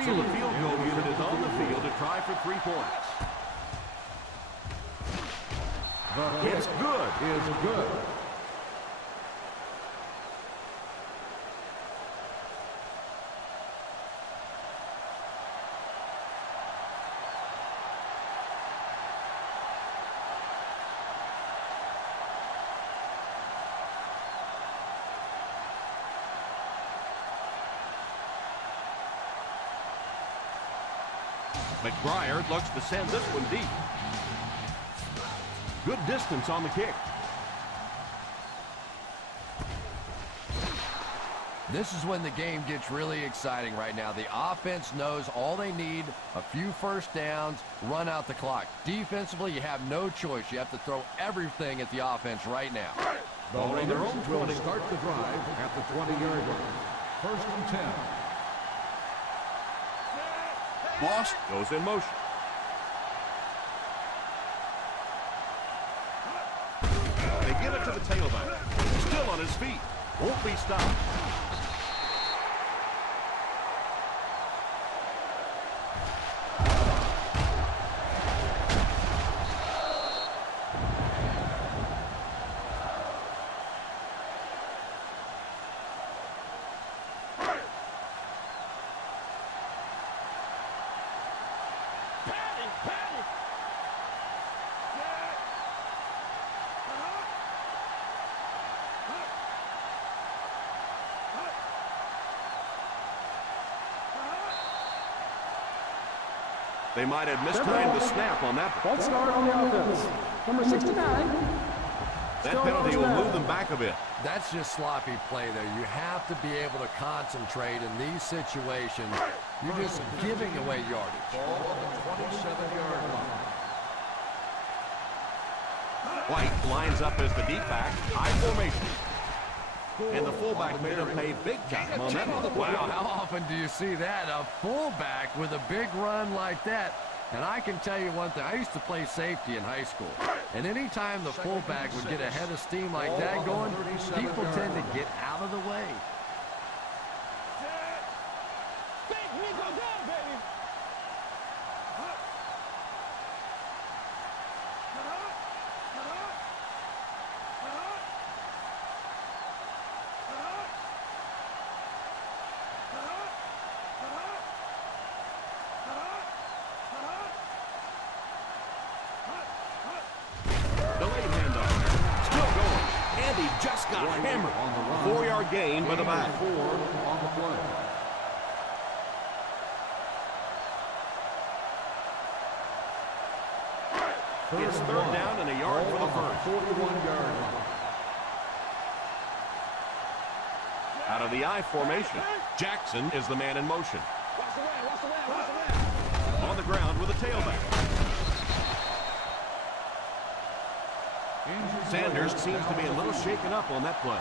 So the field goal unit is on the field to try for 3 points. It's good. Is good. McBriar looks to send this one deep. Good distance on the kick. This is when the game gets really exciting right now. The offense knows all they need, a few first downs, run out the clock. Defensively, you have no choice. You have to throw everything at the offense right now. The Raiders will start the drive at the 20-yard line. First and 10. Moss goes in motion. They give it to the tailback. Still on his feet. Won't be stopped. They might have mistimed the snap on that. False start on the offense. Number 69. That penalty will move them back a bit. That's just sloppy play there. You have to be able to concentrate in these situations. You're just giving away yardage. Ball on the 27-yard line. White lines up as the deep back. High formation. And the fullback made him pay big time on that one. Wow, how often do you see that? A fullback with a big run like that. And I can tell you one thing. I used to play safety in high school. And anytime the fullback would get a head of steam like that going, people tend to get out of the way. just got hammered. 4-yard gain by the back. 4 on the play. It's third down and a yard for the first. 41-yard line. Out of the I formation, Jackson is the man in motion. Watch the man, watch the man, watch the man. On the ground with a tailback. Sanders seems to be a little shaken up on that play.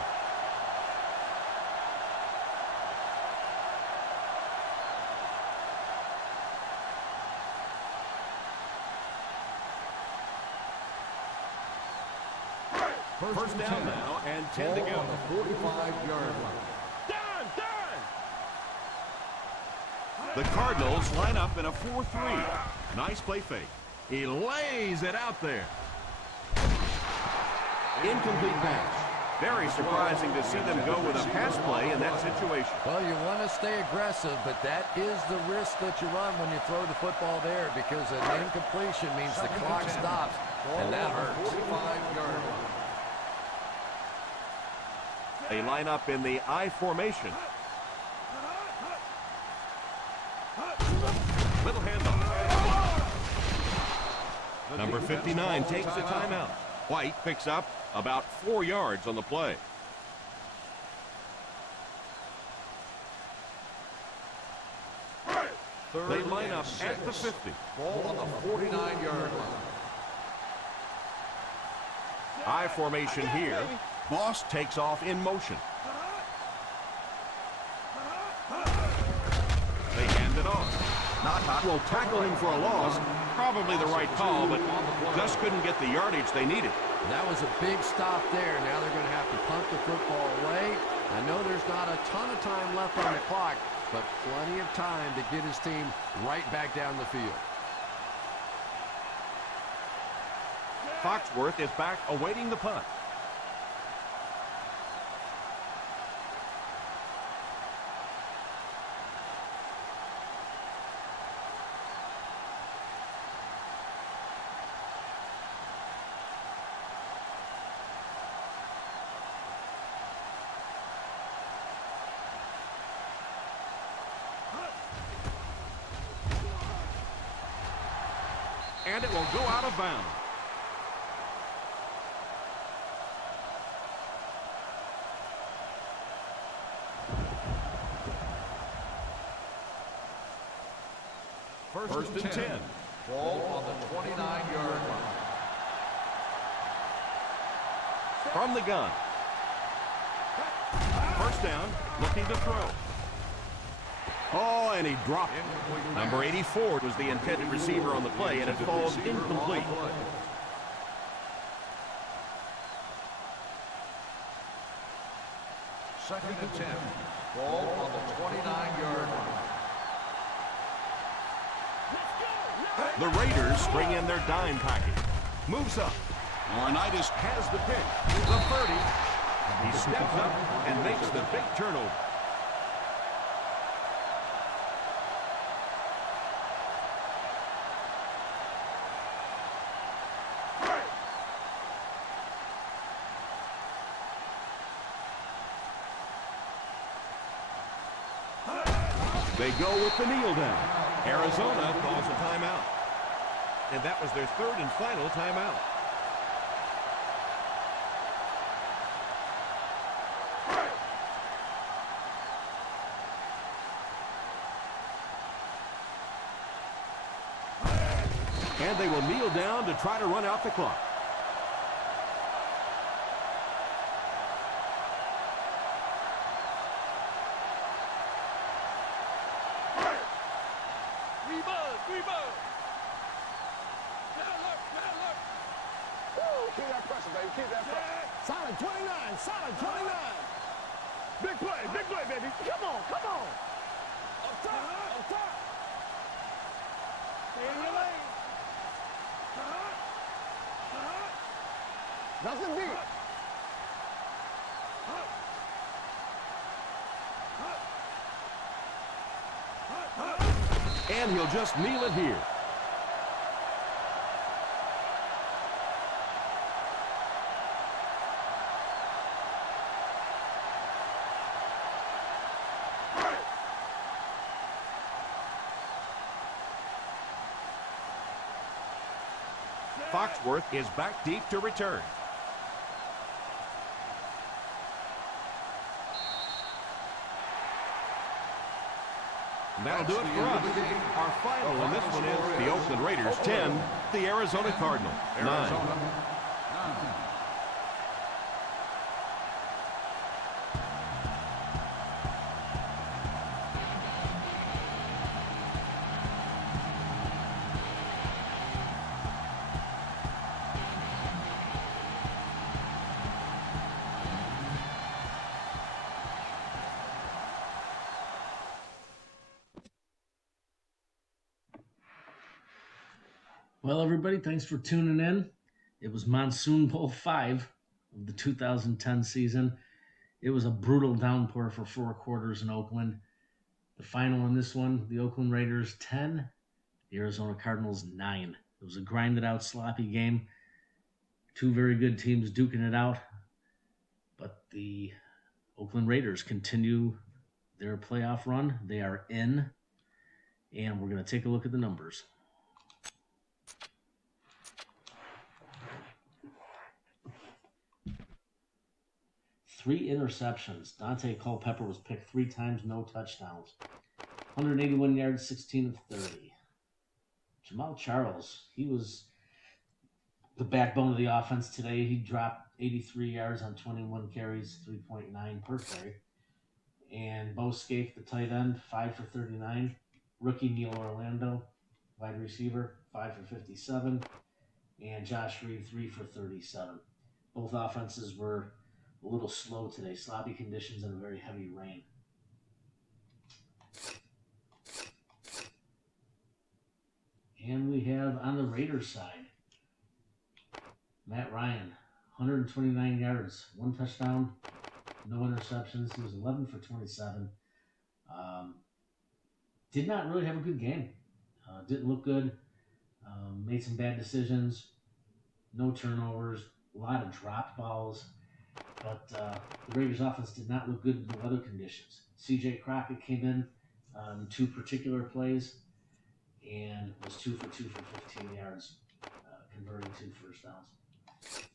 First down now and 10 to go. On the 45-yard line. Done, done. The Cardinals line up in a 4-3. Nice play fake. He lays it out there. Incomplete pass. Very surprising to see them go with a pass play in that situation. Well, you want to stay aggressive, but that is the risk that you run when you throw the football there, because an incompletion means the clock stops, and that hurts. 45-yard line. They line up in the I formation. Little handoff. Number 59 takes a timeout. White picks up about 4 yards on the play. They line up at the 50. Ball on the 49-yard line. I formation here. Moss takes off in motion. They hand it off. Knockout will tackle him for a loss. Probably the right call, but just couldn't get the yardage they needed. That was a big stop there. Now they're going to have to punt the football away. I know there's not a ton of time left on the clock, but plenty of time to get his team right back down the field. Foxworth is back awaiting the punt. And it will go out of bounds. First and 10. Ball on the 29-yard line. From the gun. First down, looking to throw. Oh, and he dropped it. Number 84 was the intended receiver on the play, and it falls incomplete. Second and 10. Ball on the 29-yard line. The Raiders bring in their dime package. Moves up. Laurinaitis has the pick. The 30. He steps up and makes the big turnover. They go with the kneel down. Arizona calls a timeout. And that was their third and final timeout. And they will kneel down to try to run out the clock. Keep that pressure, baby. Keep that pressure. Solid 29. Solid 29. Big play, baby. Come on, come on. Up top, up top. Stay in your lane. Nothing deep. And he'll just kneel it here. Foxworth is back deep to return. And that'll do it for us. Our final in this one is the Oakland Raiders 10, the Arizona Cardinals 9. Well, everybody, thanks for tuning in. It was Monsoon Bowl 5 of the 2010 season. It was a brutal downpour for 4 quarters in Oakland. The final in this one, the Oakland Raiders 10, the Arizona Cardinals 9. It was a grinded-out, sloppy game. 2 very good teams duking it out. But the Oakland Raiders continue their playoff run. They are in. And we're going to take a look at the numbers. 3 interceptions. Dante Culpepper was picked 3 times, no touchdowns. 181 yards, 16 of 30. Jamal Charles, he was the backbone of the offense today. He dropped 83 yards on 21 carries, 3.9 per carry. And Bo Scaife, the tight end, 5 for 39. Rookie Neil Orlando, wide receiver, 5 for 57. And Josh Reed, 3 for 37. Both offenses were a little slow today. Sloppy conditions and very heavy rain. And we have on the Raiders side, Matt Ryan, 129 yards, 1 touchdown, no interceptions. He was 11 for 27. Did not really have a good game. Didn't look good. Made some bad decisions. No turnovers. A lot of dropped balls. But the Raiders offense did not look good in the weather conditions. C.J. Crockett came in on 2 particular plays and was 2 for 2 for 15 yards, converting 2 first downs.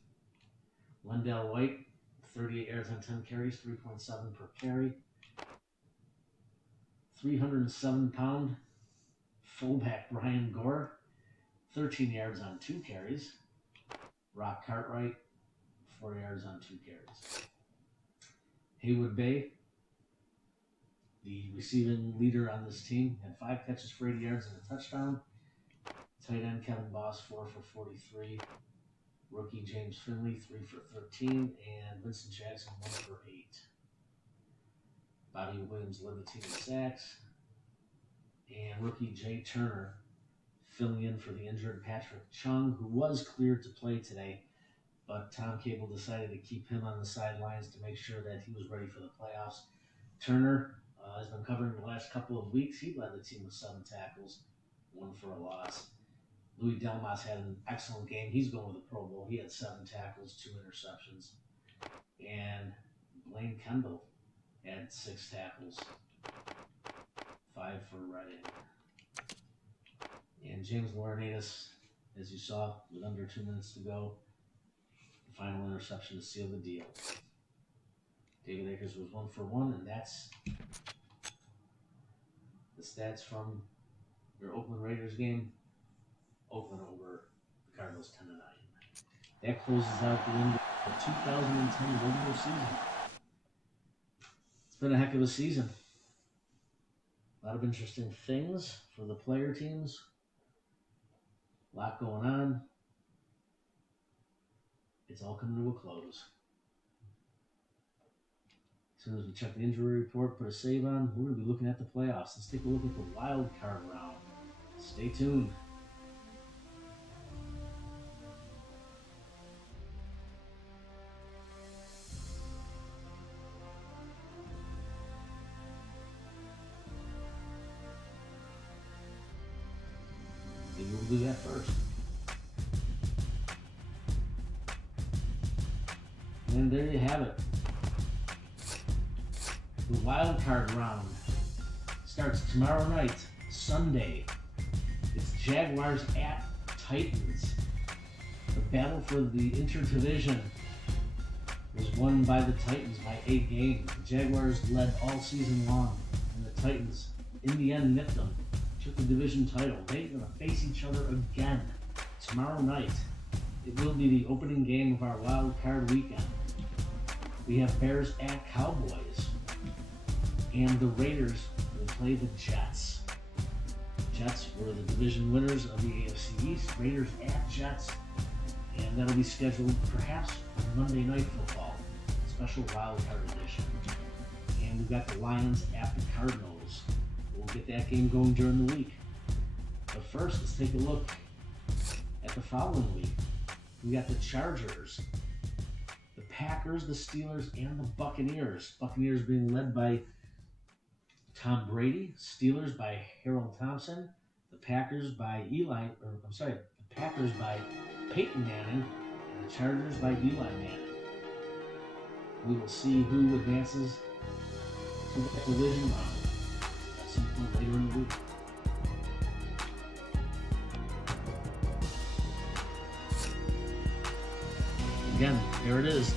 Wendell White, 38 yards on 10 carries, 3.7 per carry. 307-pound fullback Brian Gore, 13 yards on 2 carries. Rock Cartwright, 4 yards on 2 carries. Haywood Bay, the receiving leader on this team, had 5 catches for 80 yards and a touchdown. Tight end Kevin Boss, 4 for 43. Rookie James Finley, 3 for 13. And Vincent Jackson, 1 for 8. Bobby Williams led the team in sacks. And rookie Jay Turner filling in for the injured Patrick Chung, who was cleared to play today. But Tom Cable decided to keep him on the sidelines to make sure that he was ready for the playoffs. Turner has been covering the last couple of weeks. He led the team with 7 tackles, 1 for a loss. Louis Delmas had an excellent game. He's going to the Pro Bowl. He had 7 tackles, 2 interceptions. And Blaine Kendall had 6 tackles, 5 for Redding. And James Laurinaitis, as you saw, with under 2 minutes to go, the final interception to seal the deal. David Akers was 1 for 1, and that's the stats from your Oakland Raiders game. Oakland over the Cardinals 10-9. That closes out the end of the 2010 regular season. It's been a heck of a season. A lot of interesting things for the player teams. A lot going on. It's all coming to a close. As soon as we check the injury report, put a save on, we're going to be looking at the playoffs. Let's take a look at the wild card round. Stay tuned. Maybe we'll do that first. And there you have it. The wild card round starts tomorrow night, Sunday. It's Jaguars at Titans. battle for the interdivision was won by the Titans by 8 games. The Jaguars led all season long, and the Titans, in the end, nipped them, took the division title. They're going to face each other again tomorrow night. It will be the opening game of our wild card weekend. We have Bears at Cowboys, and the Raiders will play the Jets. Jets were the division winners of the AFC East. Raiders at Jets, and that'll be scheduled perhaps for Monday Night Football, special wild card edition. And we've got the Lions at the Cardinals. We'll get that game going during the week. But first, let's take a look at the following week. We got the Chargers, the Packers, the Steelers, and the Buccaneers. Buccaneers being led by Tom Brady, Steelers by Harold Thompson, the Packers by the Packers by Peyton Manning, and the Chargers by Eli Manning. We will see who advances to the division round at some point later in the week. Again, there it is.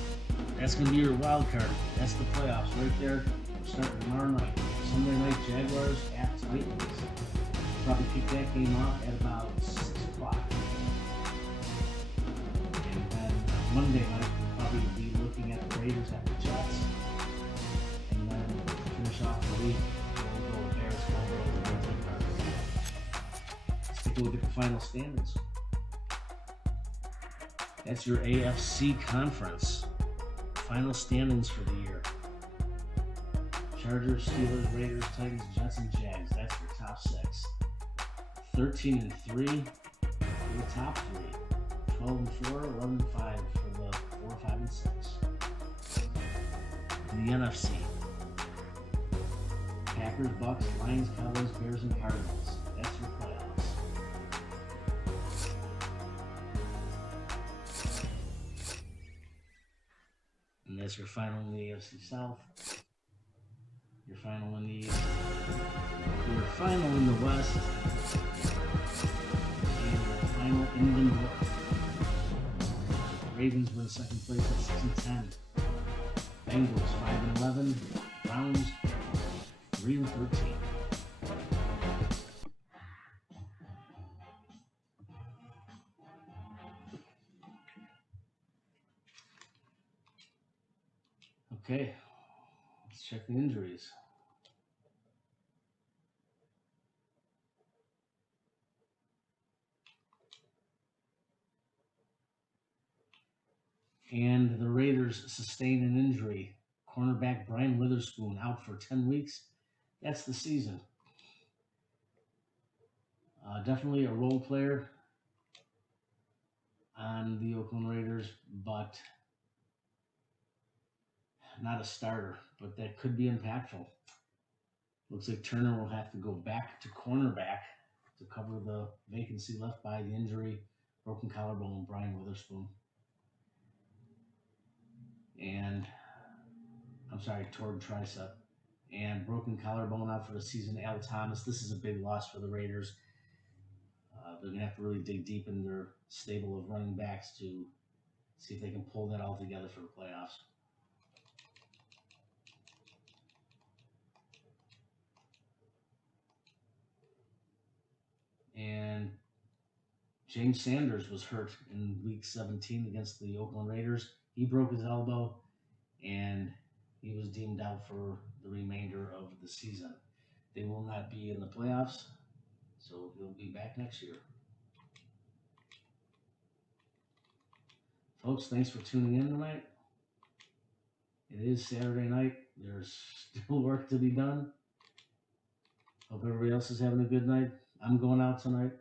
That's going to be your wild card. That's the playoffs right there. Starting tomorrow night. Sunday night, Jaguars at Titans. Probably kick that game off at about 6 o'clock. And then Monday night, we'll probably be looking at the Raiders at the Jets. And then finish off the week, we'll go with Bears, Cowboys, and Cardinals. Let's take a look at the final standings. That's your AFC conference. Final standings for the year. Chargers, Steelers, Raiders, Titans, Jets, and Jags. That's your top 6. 13-3 for the top 3. 12-4, 11-5 for the 4, 5, and 6. In the NFC, Packers, Bucks, Lions, Cowboys, Bears, and Cardinals. That's your playoffs. And that's your final in the AFC South. Your final in the East. Your final in the West. And your final in the North. Ravens win second place at 6-10. Bengals 5-11. Browns 3-13. Okay, let's check the injuries. And the Raiders sustain an injury. Cornerback Brian Witherspoon out for 10 weeks. That's the season. Definitely a role player on the Oakland Raiders, but not a starter, but that could be impactful. Looks like Turner will have to go back to cornerback to cover the vacancy left by the injury, broken collarbone, and Brian Witherspoon. And, torn tricep. And broken collarbone out for the season, Al Thomas. This is a big loss for the Raiders. They're going to have to really dig deep in their stable of running backs to see if they can pull that all together for the playoffs. And James Sanders was hurt in Week 17 against the Oakland Raiders. He broke his elbow, and he was deemed out for the remainder of the season. They will not be in the playoffs, so he'll be back next year. Folks, thanks for tuning in tonight. It is Saturday night. There's still work to be done. Hope everybody else is having a good night. I'm going out tonight.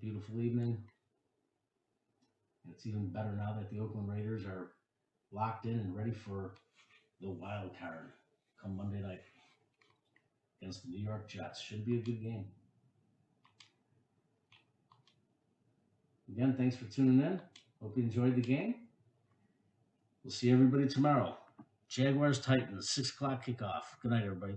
Beautiful evening. And it's even better now that the Oakland Raiders are locked in and ready for the wild card come Monday night against the New York Jets. Should be a good game. Again, thanks for tuning in. Hope you enjoyed the game. We'll see everybody tomorrow. Jaguars Titans, 6 o'clock kickoff. Good night, everybody.